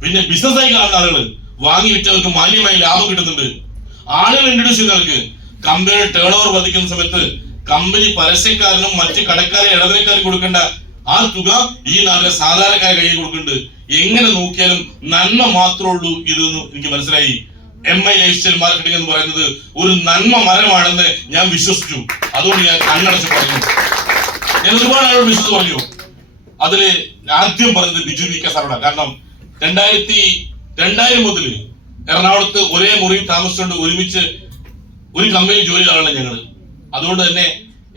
പിന്നെ ബിസിനസ്സായി കാണുന്ന ആളുകൾ വാങ്ങി വിറ്റവർക്ക് മാന്യമായ ലാഭം കിട്ടുന്നുണ്ട്. ആളുകൾ ഇൻട്രൊഡ്യൂസ് ചെയ്യുന്നവർക്ക് കമ്പനിയുടെ ടേൺ ഓവർ വർദ്ധിക്കുന്ന സമയത്ത് കമ്പനി പരസ്യക്കാരനും മറ്റ് കടക്കാരെ ഇടനിലക്കാരും കൊടുക്കേണ്ട ആ തുക ഈ നാട്ടിലെ സാധാരണക്കാരെ കയ്യിൽ കൊടുക്കുന്നുണ്ട്. എങ്ങനെ നോക്കിയാലും നന്മ മാത്രമേ ഉള്ളൂ ഇതെന്ന് എനിക്ക് മനസ്സിലായി. MI ലൈഫ് സ്റ്റൈൽ മാർക്കറ്റിംഗ് എന്ന് പറയുന്നത് ഒരു നന്മ മരമാണെന്ന് ഞാൻ വിശ്വസിച്ചു. അതുകൊണ്ട് ഞാൻ കണ്ണടച്ച് പറഞ്ഞു. ഞാൻ ഒരുപാട് ആളോട് വിശ്വസിച്ച് പറഞ്ഞു. അതില് ആദ്യം പറഞ്ഞത് ബിജു വി കെ സാറോടാണ്. കാരണം 2000 മുതൽ എറണാകുളത്ത് ഒരേ മുറിയിൽ താമസിച്ചുകൊണ്ട് ഒരുമിച്ച് ഒരു കമ്പനി ജോലിയിലാണ് ഞങ്ങൾ. അതുകൊണ്ട് തന്നെ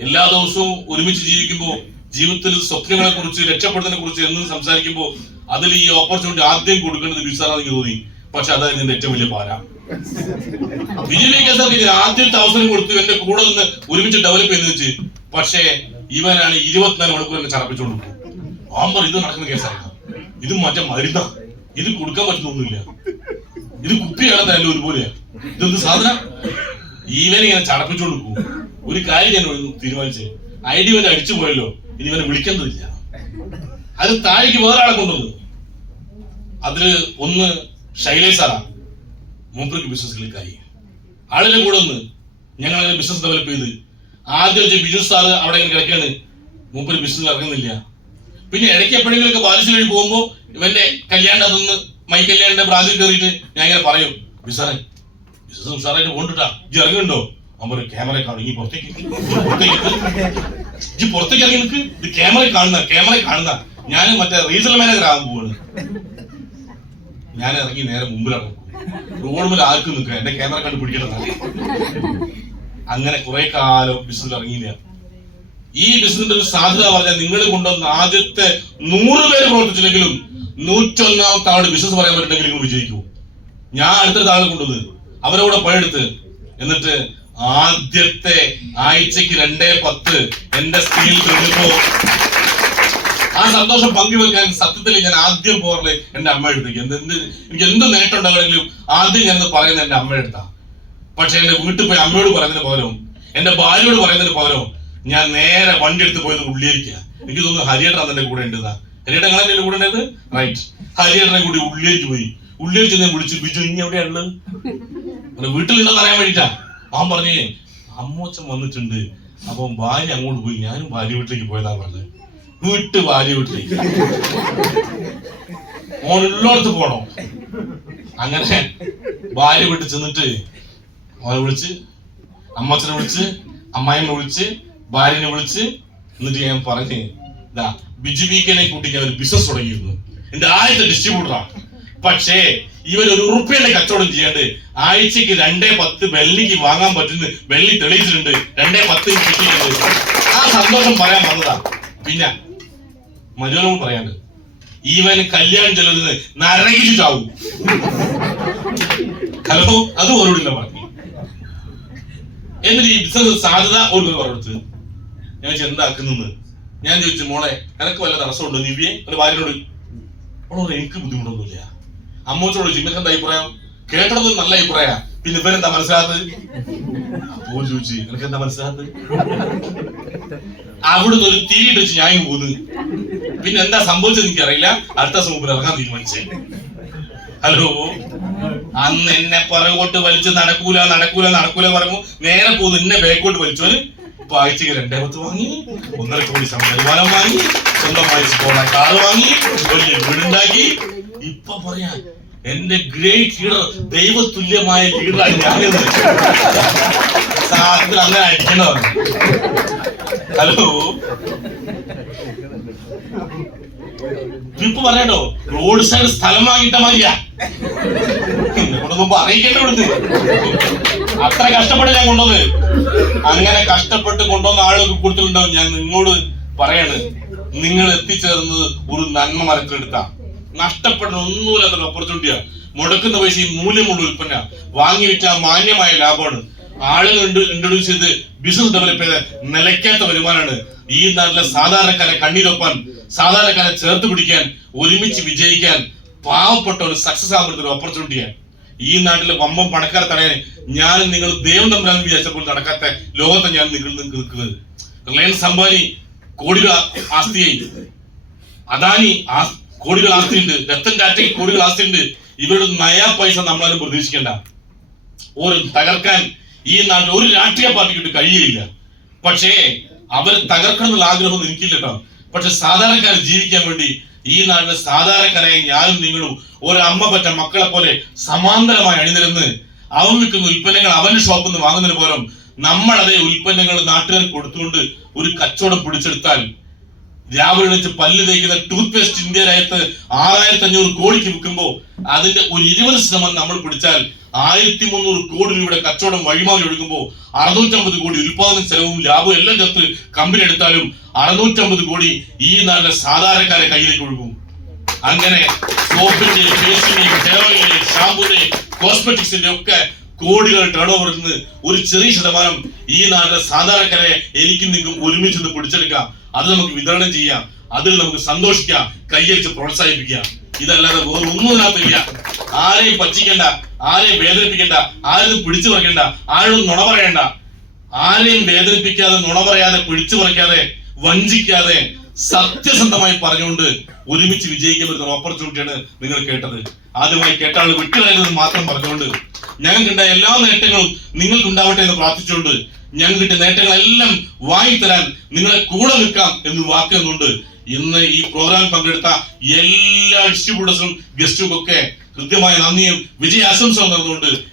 എല്ലാ ദിവസവും ഒരുമിച്ച് ജീവിക്കുമ്പോൾ ജീവിതത്തിൽ സ്വപ്നങ്ങളെ കുറിച്ച്, രക്ഷപ്പെടുന്നതിനെ കുറിച്ച് എന്നും സംസാരിക്കുമ്പോൾ അതിൽ ഈ ഓപ്പർച്യൂണിറ്റി ആദ്യം കൊടുക്കേണ്ടത് ബിസാറാന്ന് എനിക്ക് തോന്നി. പക്ഷെ അതായിരുന്നു എന്റെ ഏറ്റവും വലിയ പാര. ബിജു വി കെ സാർക്ക് ആദ്യത്തെ അവസരം കൊടുത്തു എന്റെ കൂടെ നിന്ന് ഒരുമിച്ച് ഡെവലപ്പ് ചെയ്ത് വെച്ച്. പക്ഷേ ഇവനാണ് 24 മണിക്കൂർ എന്നെ ചടപ്പിച്ചുകൊണ്ട് പോകും. ആമ്പർ ഇത് നടക്കുന്ന കേസായിരുന്നു. ഇത് മറ്റേ മരുന്നാ, ഇത് കൊടുക്കാൻ പറ്റുന്നൊന്നുമില്ല, ഇത് കുപ്പിയാണ് തന്നെ ഒരുപോലെയാ, ഇതൊന്ന് സാധനം. ഇവനെ ഇങ്ങനെ ചടപ്പിച്ചുകൊണ്ട് പോകും. ഒരു കാര്യം ഞാൻ തീരുമാനിച്ചേ, ID ഇവനെ അടിച്ചു പോയല്ലോ, ഇനി ഇവനെ വിളിക്കേണ്ടതില്ല. അത് താഴേക്ക് വേറൊരാളെ കൊണ്ടുവന്നു. അതില് ഒന്ന് ശൈലേഷ് സാറാ, മൂപ്പർക്ക് ബിസിനസ് ക്ലിക്കായി. ആളിനെ കൂടെ ഒന്ന് ഞങ്ങൾ അങ്ങനെ ബിസിനസ് ഡെവലപ്പ് ചെയ്ത് ആദ്യം വെച്ച് ബിജു സാറ് അവിടെ ഇങ്ങനെ കിടക്കാണ്, മൂപ്പര് ബിസിനസ് ഇറങ്ങുന്നില്ല. പിന്നെ ഇടയ്ക്ക് എപ്പോഴെങ്കിലൊക്കെ ബാലിശ് വഴി പോകുമ്പോ ഇവന്റെ കല്യാണം അതൊന്ന് മൈ കല്യാണിന്റെ ബ്രാഞ്ചിൽ കയറിയിട്ട് ഞാൻ ഇങ്ങനെ പറയും, ബിസാറെ ബിസിനസ് ഉഷാറായിട്ട് കൊണ്ടിട്ടാ, ഇജ്ജ് ഇറങ്ങുന്നുണ്ടോ? അവർ ക്യാമറ കാണും, ഈ പുറത്തേക്ക് ഇറങ്ങി നിൽക്ക്, ഇത് ക്യാമറ കാണുന്ന ഞാൻ മറ്റേ റീസണൽ മാനേജർ ആകാൻ പോവാണ്. ഞാൻ ഇറങ്ങി നേരെ മുമ്പിലാണ് റോഡ് മുതൽ ആർക്കും നിൽക്കുക, എന്റെ ക്യാമറ കണ്ട് പിടിക്കണം. അങ്ങനെ കുറെ കാലം ബിസിനസ് ഇറങ്ങിയില്ല. ഈ ബിസിനസിന്റെ ഒരു സാധ്യത പറഞ്ഞാൽ നിങ്ങൾ കൊണ്ടുവന്ന ആദ്യത്തെ 100 പേര് പ്രവർത്തിച്ചില്ലെങ്കിലും 101ാമത്തെ ആളോട് ബിസിനസ് പറയാൻ പറ്റുന്നെങ്കിൽ നിങ്ങൾ വിജയിക്കൂ. ഞാൻ അടുത്ത ആളെ കൊണ്ടുവന്ന് അവരോട് പണിയെടുത്ത് എന്നിട്ട് ആദ്യത്തെ ആഴ്ചക്ക് 2:10 എന്റെ സ്ക്രീനിൽ കഴിഞ്ഞപ്പോ ആ സന്തോഷം പങ്കുവെക്കാൻ സത്യത്തിൽ ഞാൻ ആദ്യം പോറല് എന്റെ അമ്മ എടുത്തേക്ക്. എനിക്ക് എന്ത് നേട്ടം ഉണ്ടാകണമെങ്കിലും ആദ്യം ഞാൻ പറയുന്നത് എന്റെ അമ്മ എടുത്താ. പക്ഷെ എന്റെ വീട്ടിൽ പോയി അമ്മയോട് പറയുന്നതിന് പകരം, എന്റെ ഭാര്യയോട് പറയുന്നതിന് പകരം ഞാൻ നേരെ വണ്ടി എടുത്ത് പോയത് ഉള്ളിയേരിക്കുക. എനിക്ക് തോന്നുന്നു ഹരിയേട്ടൻ എന്റെ കൂടെ ഉണ്ടെന്നാ. ഹരിയേട്ടൻ എങ്ങനെ എന്റെ കൂടെ ഉണ്ടായത്? റൈറ്റ്, ഹരിയേട്ടനെ കൂടി ഉള്ളിയേരിക്ക് പോയി. ഉള്ളിയേരിച്ച് ഞാൻ വിളിച്ചു, ബിജു ഇനി എവിടെയാണുള്ളത്? വീട്ടിലുണ്ടെന്ന് അറിയാൻ വേണ്ടിട്ടാ. അവൻ പറഞ്ഞേ അമ്മോച്ചൻ വന്നിട്ടുണ്ട്, അപ്പൊ ഭാര്യ അങ്ങോട്ട് പോയി. ഞാനും ഭാര്യ വീട്ടിലേക്ക് പോയതാ പറഞ്ഞത്. ഭാര്യ വീട്ടിലേക്ക് ഓനുള്ളോടത്ത് പോണോ? അങ്ങനെ ഭാര്യ വീട്ടിൽ ചെന്നിട്ട് ഓനെ വിളിച്ച്, അമ്മച്ചനെ വിളിച്ച്, അമ്മായിനെ വിളിച്ച്, ഭാര്യനെ വിളിച്ച്, എന്നിട്ട് ഞാൻ പറഞ്ഞ്, ഇതാ ബിജു വി കെനെ കൂട്ടി ഞാൻ ഒരു ബിസിനസ് തുടങ്ങിയിരുന്നു, എന്റെ ആദ്യത്തെ ഡിസ്ട്രിബ്യൂട്ടറാ. പക്ഷേ ഇവൻ ഒരു ഉറുപ്പിയുടെ കച്ചവടം ചെയ്യാണ്ട് ആഴ്ചക്ക് 2:10 വെള്ളിക്ക് വാങ്ങാൻ പറ്റുന്ന വെള്ളി തെളിയിച്ചിട്ടുണ്ട്, 2:10 കിട്ടിയിട്ടുണ്ട്. ആ സന്തോഷം പറയാൻ വന്നതാ. പിന്നെ മജോനോട് പറയാണ്ട് ഇവന് കല്യാണം ചെല്ലുന്നത് നരകിച്ചു ചാവും. ഹലോ, അത് ഓരോടില്ല പറഞ്ഞു. എന്നിട്ട് ഈ ബിസിനസ് സാധ്യത ഒരു പറഞ്ഞെടുത്ത് ഞാൻ എന്താക്കുന്നത് ഞാൻ ചോദിച്ചു, മോളെ എനക്ക് വല്ല തടസ്സമുണ്ടോ ദിവ്യെ? ഒരു ഭാര്യനോട്. അവളോട് എനിക്ക് ബുദ്ധിമുട്ടൊന്നുമില്ല. അമ്മോച്ചോട് ചോദിച്ചു, നിങ്ങൾക്ക് എന്താ അഭിപ്രായം? കേട്ടതൊന്നും നല്ല അഭിപ്രായ, പിന്നെ ഇവരെന്താ മനസ്സിലാത്തത്? അപ്പോൾ ചോദിച്ചു, എനിക്ക് എന്താ മനസ്സിലാത്തത്? അവിടുന്ന് ഒരു തിരിയിട്ട് വെച്ച് ഞാൻ പോന്ന്. പിന്നെ എന്താ സംഭവിച്ചത് എനിക്കറിയില്ല. അടുത്ത ദിവസം മുമ്പ് ഇറങ്ങാൻ തീരുമാനിച്ചേ. ഹലോ, അന്ന് എന്നെ പുറകോട്ട് വലിച്ച് നടക്കൂല നടക്കൂല നടക്കൂല പറഞ്ഞു നേരെ പോന്ന് എന്നെ ബാക്കോട്ട് വലിച്ചോന്. ഇപ്പൊ ആഴ്ചക്ക് 2 വാങ്ങി, 1.5 കോടി വരുമാനം വാങ്ങി, സ്വന്തമായി കാറ് വാങ്ങി, വലിയ വീടുണ്ടാക്കി. ഇപ്പൊ പറയാ എന്റെ ഗ്രേറ്റ് ലീഡർ, ദൈവതുല്യമായ ലീഡറായി ഞാനിന്ന് സാധനത്തിൽ അങ്ങനെ അടിക്കണതാണ്. ഹലോ, ഇപ്പൊ പറയണ്ടോ റോഡ് സൈഡ് സ്ഥലം വാങ്ങിയിട്ട മതിയാ. അറിയിക്കേണ്ട കൊടുത്ത് അത്ര കഷ്ടപ്പെട്ട് ഞാൻ കൊണ്ടുവന്നത്. അങ്ങനെ കഷ്ടപ്പെട്ട് കൊണ്ടുവന്ന ആളുകൾക്ക് കൊടുത്തിട്ടുണ്ടാവും. ഞാൻ നിങ്ങളോട് പറയാണ്, നിങ്ങൾ എത്തിച്ചേർന്നത് ഒരു നന്മ മരത്തിലെടുത്താ. നഷ്ടപ്പെടുന്ന ഒന്നുമില്ലാത്തൊരു ഓപ്പർച്യൂണിറ്റിയാ. മുടക്കുന്ന പൈസ ഈ മൂല്യമുള്ള ഉൽപ്പന്ന വാങ്ങി വിറ്റ മാന്യമായ ലാഭമാണ്. ആളുകൾ ഇൻട്രൊഡ്യൂസ് ചെയ്ത് ബിസിനസ് ഡെവലപ്പ് ചെയ്ത നിലയ്ക്കാത്ത വരുമാനമാണ്. ഈ നാട്ടിലെ സാധാരണക്കാരെ കണ്ണീരൊപ്പാൻ, സാധാരണക്കാരെ ചേർത്ത് പിടിക്കാൻ, ഒരുമിച്ച് വിജയിക്കാൻ, പാവപ്പെട്ട ഒരു സക്സസ് ആകുന്ന ഒരു ഓപ്പർച്യൂണിറ്റിയാണ്. ഈ നാട്ടിലെ വമ്പം പണക്കാരെ തടയാൻ ഞാനും നിങ്ങൾ ദൈവം തമ്മിലാണെന്ന് വിചാരിച്ചപ്പോൾ നടക്കാത്ത ലോകത്തെ ഞാൻ നിങ്ങൾക്ക് നിൽക്കുന്നത്. റിലയൻസ് അംബാനി കോടികൾ ആസ്തിയായി, അദാനി കോടികൾ ആസ്തിയുണ്ട്, രത്തൻ ടാറ്റയ്ക്ക് കോടികൾ ആസ്തിയുണ്ട്. ഇവരുടെ നയാ പൈസ നമ്മളാരും പ്രതീക്ഷിക്കേണ്ട. ഒരു തകർക്കാൻ ഈ നാട്ടിൽ ഒരു രാഷ്ട്രീയ പാർട്ടിക്ക് കഴിയില്ല. പക്ഷേ അവരെ തകർക്കണം എന്നുള്ള ആഗ്രഹമൊന്നും എനിക്കില്ല കേട്ടോ. പക്ഷെ സാധാരണക്കാർ ജീവിക്കാൻ വേണ്ടി ഈ നാട്ടിലെ സാധാരണക്കാരായ ഞാനും നിങ്ങളും ഒരമ്മ പറ്റ മക്കളെ പോലെ സമാന്തരമായി അണിനിരന്ന് അവൻ വിൽക്കുന്ന ഉൽപ്പന്നങ്ങൾ അവന്റെ ഷോപ്പിൽ നിന്ന് വാങ്ങുന്നതിന് പോലും നമ്മൾ അതേ ഉൽപ്പന്നങ്ങൾ നാട്ടുകാർക്ക് കൊടുത്തുകൊണ്ട് ഒരു കച്ചവടം പിടിച്ചെടുത്താൽ, രാവിലെ എണീച്ച് പല്ല് തേക്കുന്ന ടൂത്ത് പേസ്റ്റ് ഇന്ത്യ രാജ്യത്ത് 6500 കോടിക്ക് വിൽക്കുമ്പോൾ അതിന്റെ ഒരു 20% നമ്മൾ പിടിച്ചാൽ 1300 കോടി രൂപയുടെ കച്ചവടം വഴിമാറി ഒഴുകുമ്പോൾ 650 കോടി ഉൽപാദന ചെലവും ലാഭവും എല്ലാം ചേർത്ത് കമ്പനി എടുത്താലും 650 കോടി ഈ നാട്ടിലെ സാധാരണക്കാരെ കയ്യിലേക്ക് ഒഴുകും. അങ്ങനെ സോപ്പിന്റെ, പേസ്റ്റിന്റെയും, ഹെയർ ഷാമ്പൂന്റെ, കോസ്മെറ്റിക്സിന്റെ ഒക്കെ കോടികൾ ടേൺ ഓവറിൽ നിന്ന് ഒരു ചെറിയ ശതമാനം ഈ നാട്ടിലെ സാധാരണക്കാരെ എനിക്കും നിങ്ങൾക്കും ഒരുമിച്ച് പിടിച്ചെടുക്കാം. അത് നമുക്ക് വിതരണം ചെയ്യാം, അതിൽ നമുക്ക് സന്തോഷിക്കാം, കൈയടിച്ച് പ്രോത്സാഹിപ്പിക്കാം. ഇതല്ലാതെ വേറെ ഒന്നും ഇതിനകത്തില്ല. ആരെയും പറ്റിക്കണ്ട, ആരെയും വേദനിപ്പിക്കണ്ട, ആരെയും പിടിച്ചു പറിക്കണ്ട, ആരും നുണ പറയണ്ട. ആരെയും വേദനിപ്പിക്കാതെ, നുണ പറയാതെ, പിടിച്ചു പറിക്കാതെ, വഞ്ചിക്കാതെ സത്യസന്ധമായി പറഞ്ഞുകൊണ്ട് ഒരുമിച്ച് വിജയിക്കാൻ പറ്റുന്ന ഓപ്പർച്യൂണിറ്റിയാണ് നിങ്ങൾ കേട്ടത്. ആദ്യമായി കേട്ട ആൾ വിട്ടുകളയുന്നത് മാത്രം പറഞ്ഞുകൊണ്ട് ഞങ്ങൾക്കുണ്ടായ എല്ലാ നേട്ടങ്ങളും നിങ്ങൾക്കുണ്ടാവട്ടെ എന്ന് പ്രാർത്ഥിച്ചുകൊണ്ട് ഞങ്ങൾക്ക് കിട്ടിയ നേട്ടങ്ങളെല്ലാം വാങ്ങിത്തരാൻ നിങ്ങളെ കൂടെ നിൽക്കാം എന്ന് വാക്ക് തന്നുകൊണ്ട് ഇന്ന് ഈ പ്രോഗ്രാമിൽ പങ്കെടുത്ത എല്ലാ ഡിസ്ട്രിബ്യൂട്ടേഴ്സും ഗസ്റ്റും ഒക്കെ കൃത്യമായ നന്ദിയും വിജയാശംസകളും നടന്നുകൊണ്ട്